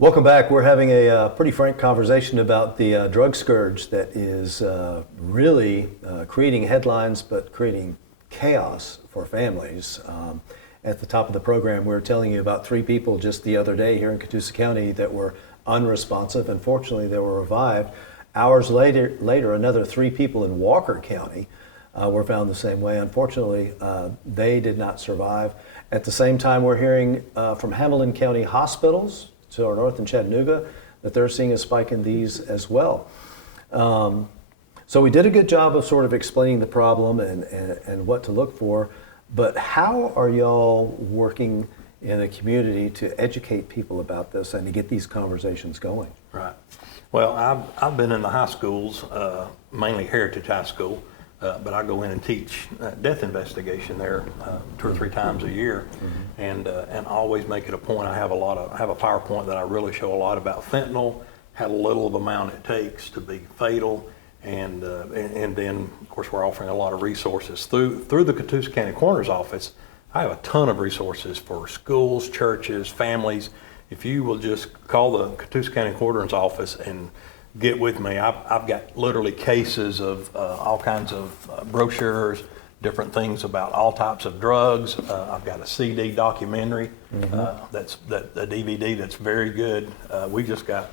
Welcome back. We're having a pretty frank conversation about the drug scourge that is really creating headlines, but creating chaos for families. At the top of the program, we were telling you about 3 people just the other day here in Catoosa County that were unresponsive. Unfortunately, they were revived. Hours later, another 3 people in Walker County were found the same way. Unfortunately, they did not survive. At the same time, we're hearing from Hamilton County hospitals to our north in Chattanooga that they're seeing a spike in these as well. So we did a good job of sort of explaining the problem and what to look for, but how are y'all working in a community to educate people about this and to get these conversations going? Right. Well, I've been in the high schools, mainly Heritage High School, but I go in and teach death investigation there 2 or 3 times a year, and always make it a point. I have a PowerPoint that I really show a lot about fentanyl, how little of amount it takes to be fatal, and then of course we're offering a lot of resources through the Catoosa County Coroner's Office. I have a ton of resources for schools, churches, families. If you will just call the Catoosa County Coroner's Office and get with me. I've got literally cases of all kinds of brochures, different things about all types of drugs. I've got a CD documentary that's a DVD that's very good. We just got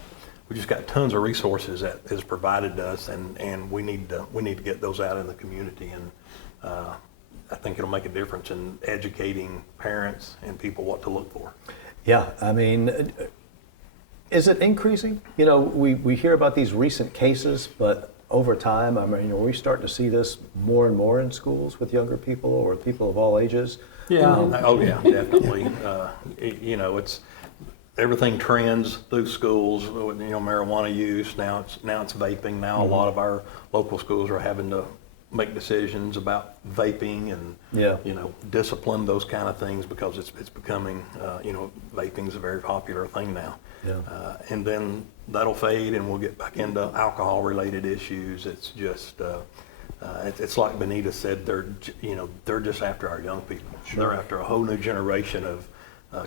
tons of resources that is provided to us, and we need to get those out in the community, and I think it'll make a difference in educating parents and people what to look for. Yeah, I mean, is it increasing? You know, we hear about these recent cases, but over time, I mean, are we starting to see this more and more in schools with younger people or people of all ages? Yeah. Oh yeah, definitely. You know, it's everything trends through schools. You know, marijuana use. Now it's vaping. Now a lot of our local schools are having to make decisions about vaping and you know, discipline, those kind of things, because it's becoming you know, vaping is a very popular thing now. Yeah. And then that'll fade, and we'll get back into alcohol-related issues. It's just, it's like Benita said. They're just after our young people. Sure. They're after a whole new generation of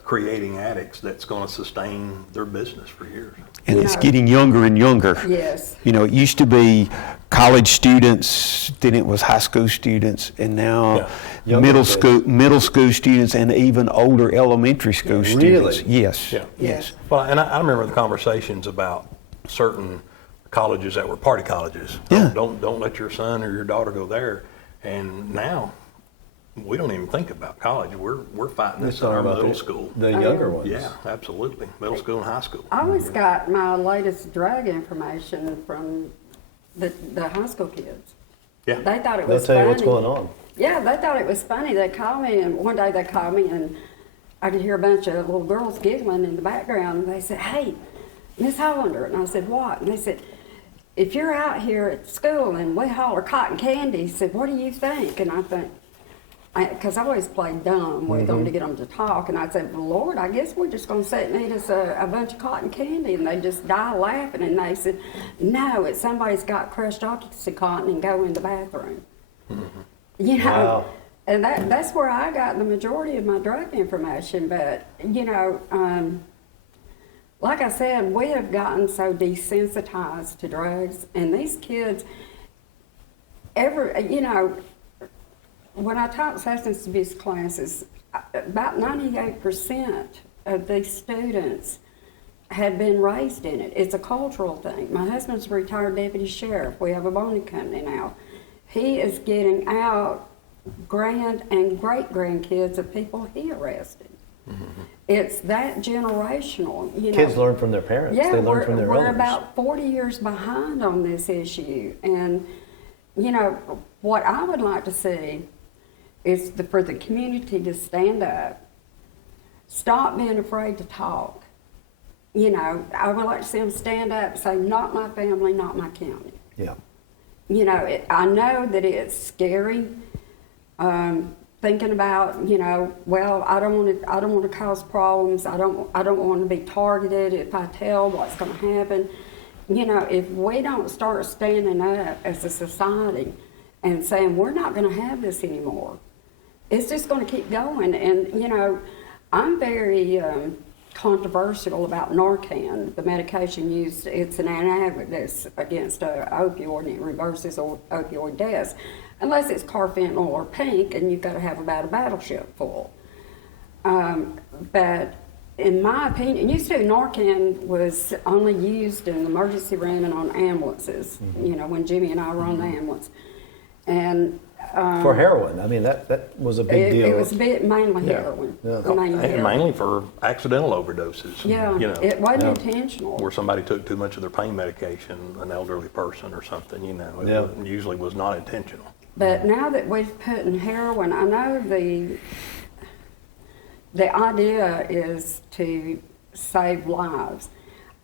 creating addicts that's going to sustain their business for years. And it's getting younger and younger. Yes. You know, it used to be college students, then it was high school students, and now middle school students, and even older elementary school students. Really? Yes. Yeah. Yes. Well, and I remember the conversations about certain colleges that were party colleges. Yeah. Don't let your son or your daughter go there. And now we don't even think about college. We're fighting this in our middle school. The younger ones. Yeah, absolutely. Middle school and high school. I always got my latest drug information from the high school kids. Yeah. They thought it was They'll tell funny. you what's going on. Yeah, they thought it was funny. They called me, and one day they called me, and I could hear a bunch of little girls giggling in the background, and they said, "Hey, Miss Hollander," and I said, "What?" And they said, "If you're out here at school and we holler cotton candy," he said, "what do you think?" And I think, because I always played dumb with them to get them to talk, and I said, "Well, Lord, I guess we're just going to sit and eat us a bunch of cotton candy," and they just die laughing, and they said, "No, it's somebody's got crushed OxyContin and go in the bathroom." You know, Wow. and that's where I got the majority of my drug information. But you know, like I said, we have gotten so desensitized to drugs, and these kids, you know, when I taught substance abuse classes, about 98% of these students had been raised in it. It's a cultural thing. My husband's a retired deputy sheriff. We have a bonding company now. He is getting out grand and great-grandkids of people he arrested. It's that generational. You know. Kids learn from their parents. Yeah, They learn from their we're elders. about 40 years behind on this issue. And, you know, what I would like to see is for the community to stand up, stop being afraid to talk. You know, I would like to see them stand up and say, "Not my family, not my county." Yeah. You know, I know that it's scary, thinking about, you know, well, I don't want to cause problems. I don't want to be targeted if I tell what's going to happen. You know, if we don't start standing up as a society and saying we're not going to have this anymore, it's just going to keep going. And you know, I'm very controversial about Narcan, the medication used. It's an antagonist against opioid, and it reverses opioid deaths, unless it's carfentanil or pink, and you've got to have about a battleship full. But in my opinion, used to Narcan was only used in the emergency room and on ambulances. You know, when Jimmy and I were on the ambulance, and for heroin. I mean, that was a big deal. It was mainly heroin. Yeah. And mainly for accidental overdoses. Yeah, you know, it wasn't intentional. where somebody took too much of their pain medication, an elderly person or something, you know, it usually was not intentional. But now that we've put in heroin, I know the idea is to save lives.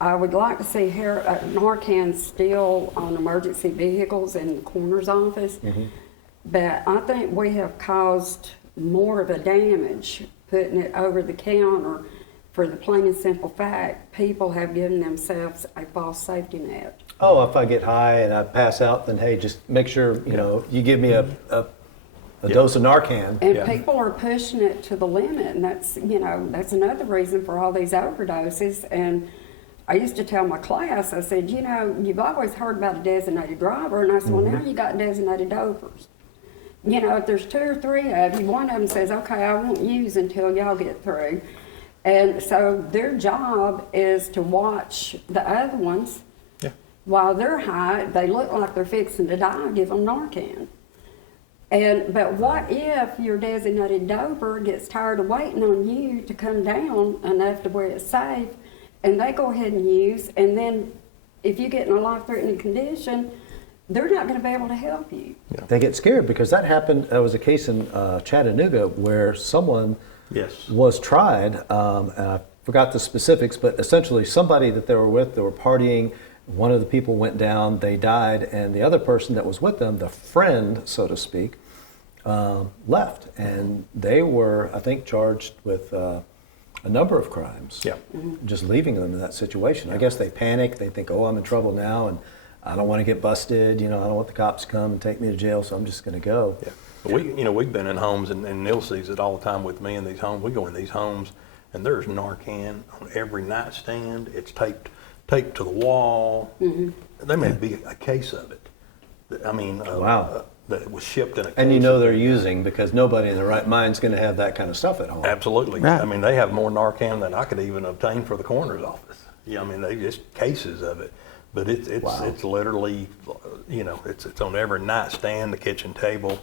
I would like to see Narcan still on emergency vehicles in the coroner's office. But I think we have caused more of a damage putting it over the counter for the plain and simple fact people have given themselves a false safety net. Oh, if I get high and I pass out, then hey, just make sure, you know, you give me a dose of Narcan. And people are pushing it to the limit, and that's, you know, that's another reason for all these overdoses. And I used to tell my class, I said, you know, you've always heard about a designated driver, and I said, well, now you got designated dopers. You know, if there's 2 or 3 of you, one of them says, okay, I won't use until y'all get through. And so their job is to watch the other ones. While they're high, they look like they're fixing to die, give them Narcan. But what if your designated doper gets tired of waiting on you to come down enough to where it's safe, and they go ahead and use, and then if you get in a life-threatening condition, they're not going to be able to help you. They get scared because that happened. There was a case in Chattanooga where someone was tried, and I forgot the specifics, but essentially somebody that they were with, they were partying, one of the people went down, they died, and the other person that was with them, the friend, so to speak, left. And they were, I think, charged with a number of crimes, just leaving them in that situation. I guess they panic, they think, oh, I'm in trouble now, and I don't want to get busted, you know, I don't want the cops to come and take me to jail, so I'm just going to go. We've been in homes, and Neil sees it all the time with me in these homes. We go in these homes, and there's Narcan on every nightstand. It's taped to the wall. There may be a case of it. I mean, that it was shipped in a case. And you know they're using, because nobody in their right mind is going to have that kind of stuff at home. Absolutely. Right. I mean, they have more Narcan than I could even obtain for the coroner's office. Yeah, I mean, they just cases of it. But it's literally, you know, it's on every nightstand, the kitchen table,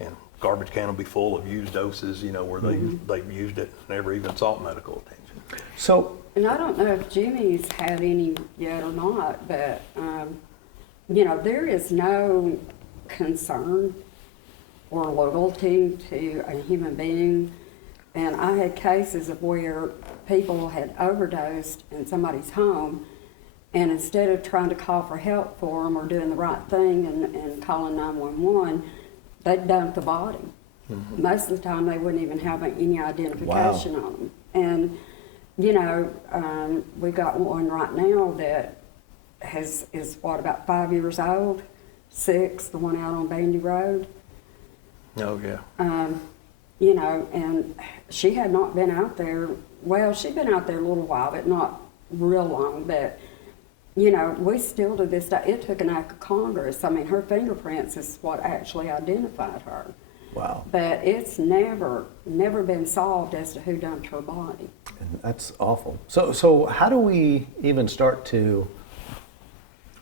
and garbage can will be full of used doses, you know, where they've used it and never even sought medical attention. So, and I don't know if Jimmy's had any yet or not, but you know, there is no concern or loyalty to a human being. And I had cases of where people had overdosed in somebody's home, and instead of trying to call for help for them or doing the right thing and calling 911, they'd dump the body. Most of the time, they wouldn't even have any identification on them. And, you know, we got one right now that is about 5 years old, 6, the one out on Bandy Road. Oh, yeah. You know, and she had not been out there. Well, she'd been out there a little while, but not real long. But, you know, we still to this day, it took an act of Congress. I mean, her fingerprints is what actually identified her. Wow. But it's never been solved as to who dumped her body. And that's awful. So how do we even start to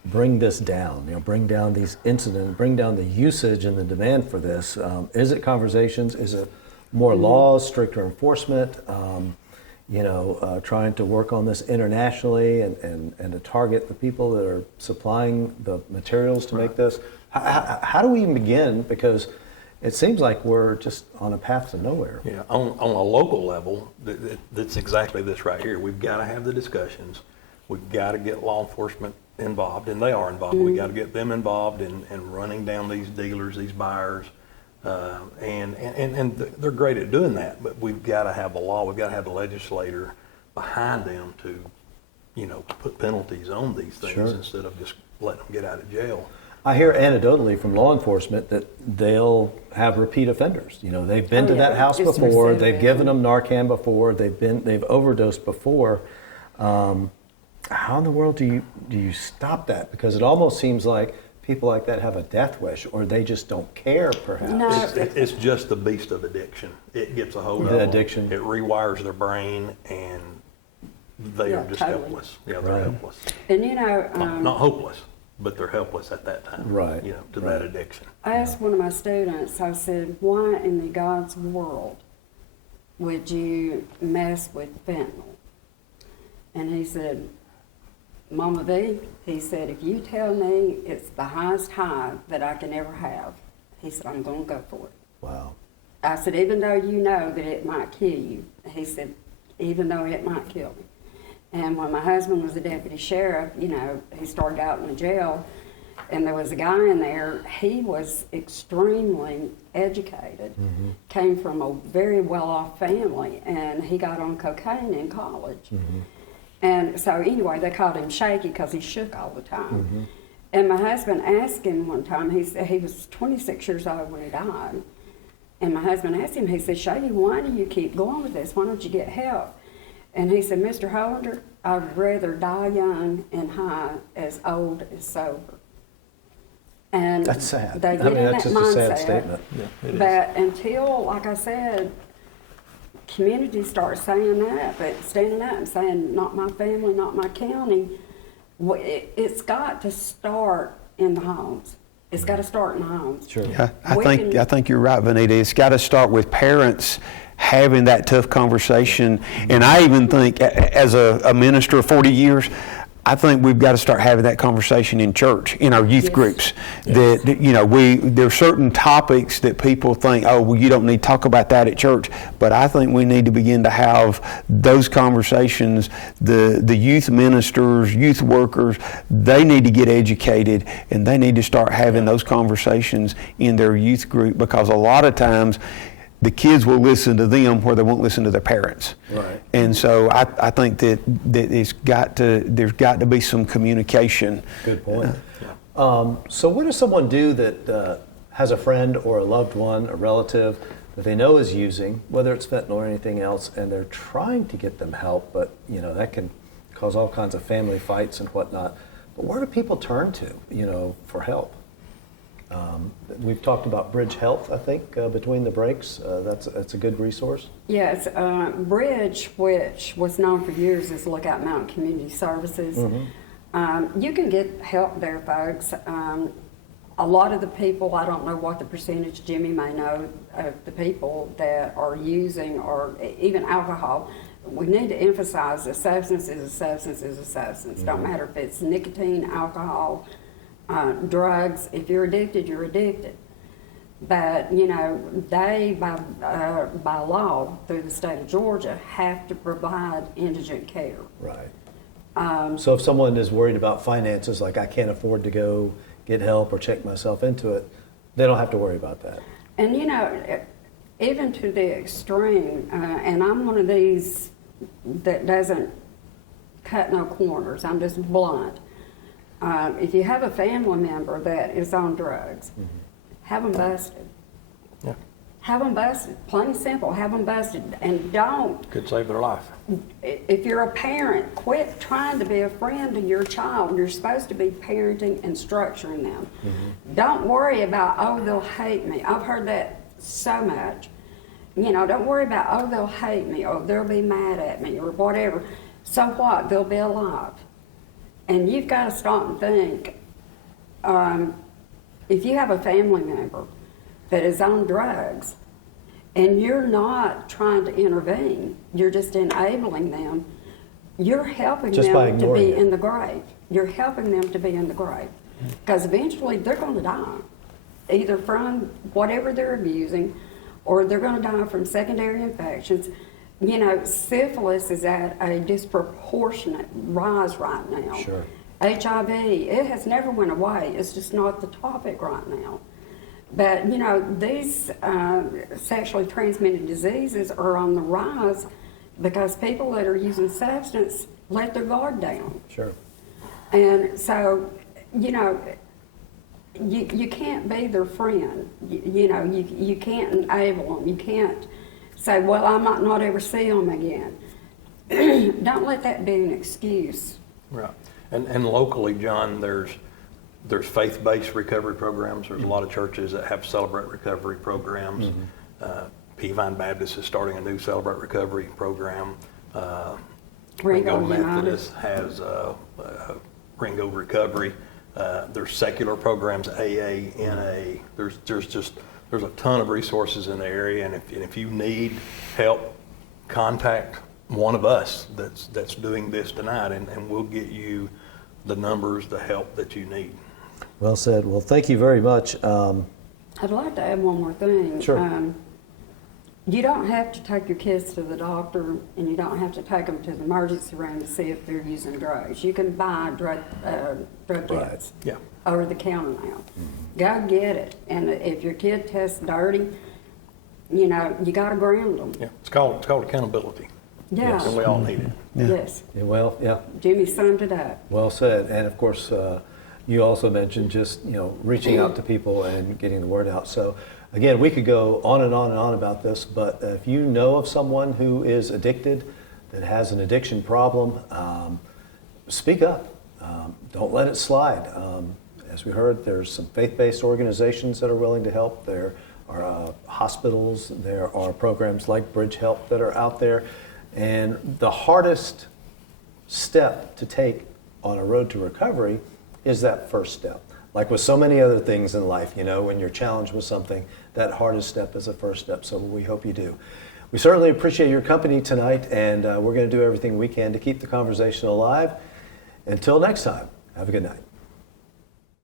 bring this down? You know, bring down these incidents, bring down the usage and the demand for this. Is it conversations? Is it more laws, stricter enforcement? You know, trying to work on this internationally and to target the people that are supplying the materials to make this. How do we even begin? Because it seems like we're just on a path to nowhere. Yeah, on a local level, that's exactly this right here. We've got to have the discussions. We've got to get law enforcement involved, and they are involved. We've got to get them involved in running down these dealers, these buyers, and they're great at doing that. But we've got to have the law. We've got to have the legislator behind them to, you know, put penalties on these things instead of just letting them get out of jail. I hear anecdotally from law enforcement that they'll have repeat offenders. You know, they've been to that house It's before, recidivism. they've given them Narcan before, they've overdosed before. How in the world do you stop that? Because it almost seems like people like that have a death wish, or they just don't care, perhaps. No. It's just the beast of addiction. It gets a hold of The them. addiction. It rewires their brain, and they Yeah, are just totally. helpless. Yeah, they're Right. helpless. And you know, Not hopeless, but they're helpless at that time. Right, You know, to right. that addiction. I asked one of my students, I said, why in the God's world would you mess with fentanyl? And he said, Mama V, he said, if you tell me it's the highest high that I can ever have, he said, I'm going to go for it. Wow. I said, even though you know that it might kill you, he said, even though it might kill me. And when my husband was a deputy sheriff, you know, he started out in the jail, and there was a guy in there, he was extremely educated, came from a very well-off family, and he got on cocaine in college. And so anyway, they called him Shaky because he shook all the time. And my husband asked him one time, he was 26 years old when he died, and my husband asked him, he said, Shaky, why do you keep going with this? Why don't you get help? And he said, Mr. Hollander, I'd rather die young and high as old as sober. And That's sad. they I get mean, in that's that just a mindset. sad statement. Yeah, it is. But until, like I said, community starts saying that, but standing up and saying, not my family, not my county, it's got to start in the homes. It's got to start in the homes. Sure. Yeah, I We think can- I think you're right, Vanita. It's got to start with parents having that tough conversation. And I even think, as a minister of 40 years, I think we've got to start having that conversation in church, in our youth Yes. groups. That you know, there are certain topics that people think, oh, well, you don't need to talk about that at church. But I think we need to begin to have those conversations. The youth ministers, youth workers, they need to get educated, and they need to start having those conversations in their youth group, because a lot of times the kids will listen to them where they won't listen to their parents. Right. And so I think that there's got to be some communication. Good point. So what does someone do that has a friend or a loved one, a relative that they know is using, whether it's fentanyl or anything else, and they're trying to get them help, but you know that can cause all kinds of family fights and whatnot. But where do people turn to, you know, for help? We've talked about Bridge Health, I think, between the breaks. That's a good resource. Yes, Bridge, which was known for years as Lookout Mountain Community Services, you can get help there, folks. A lot of the people, I don't know what the percentage, Jimmy may know, of the people that are using, or even alcohol. We need to emphasize that substance is a substance is a substance. Don't matter if it's nicotine, alcohol, drugs. If you're addicted, you're addicted. But you know, they by law through the state of Georgia have to provide indigent care. Right. So if someone is worried about finances, like I can't afford to go get help or check myself into it, they don't have to worry about that. And you know, even to the extreme, and I'm one of these that doesn't cut no corners. I'm just blunt. If you have a family member that is on drugs, have them busted. Yeah. Have them busted. Plain and simple, have them busted. And don't, Could save their life. if you're a parent, quit trying to be a friend to your child. You're supposed to be parenting and structuring them. Don't worry about, oh, they'll hate me. I've heard that so much. You know, don't worry about, oh, they'll hate me, or they'll be mad at me, or whatever. So what? They'll be alive. And you've got to stop and think, if you have a family member that is on drugs and you're not trying to intervene, you're just enabling them, you're helping Just by them to ignoring be it. in the grave. You're helping them to be in the grave. Because eventually they're going to die, either from whatever they're abusing, or they're going to die from secondary infections. You know, syphilis is at a disproportionate rise right now. Sure. HIV, it has never went away. It's just not the topic right now. But, you know, these sexually transmitted diseases are on the rise because people that are using substance let their guard down. Sure. And so, you know, you can't be their friend. You can't enable them. You can't say, well, I might not ever see them again. Don't let that be an excuse. Right. And locally, John, there's faith-based recovery programs. There's a lot of churches that have Celebrate Recovery programs. Peavine Baptist is starting a new Celebrate Recovery program. Ringo Methodist has Ringo Recovery. There's secular programs, AA, NA. There's a ton of resources in the area, and if you need help, contact one of us that's doing this tonight, and we'll get you the numbers, the help that you need. Well said. Well, thank you very much. I'd like to add one more thing. Sure. You don't have to take your kids to the doctor, and you don't have to take them to the emergency room to see if they're using drugs. You can buy drug kits Yeah. over the counter now. Go get it. And if your kid tests dirty, you got to ground them. Yeah. It's called accountability. Yeah. And we all need it. Yes. Yeah, well, yeah. Jimmy summed it up. Well said. And of course, you also mentioned just reaching out to people and getting the word out. So again, we could go on and on and on about this, but if you know of someone who is addicted, that has an addiction problem, speak up. Don't let it slide. As we heard, there's some faith-based organizations that are willing to help. There are hospitals. There are programs like Bridge Help that are out there. And the hardest step to take on a road to recovery is that first step. Like with so many other things in life, when you're challenged with something, that hardest step is the first step. So we hope you do. We certainly appreciate your company tonight, and we're going to do everything we can to keep the conversation alive. Until next time, have a good night.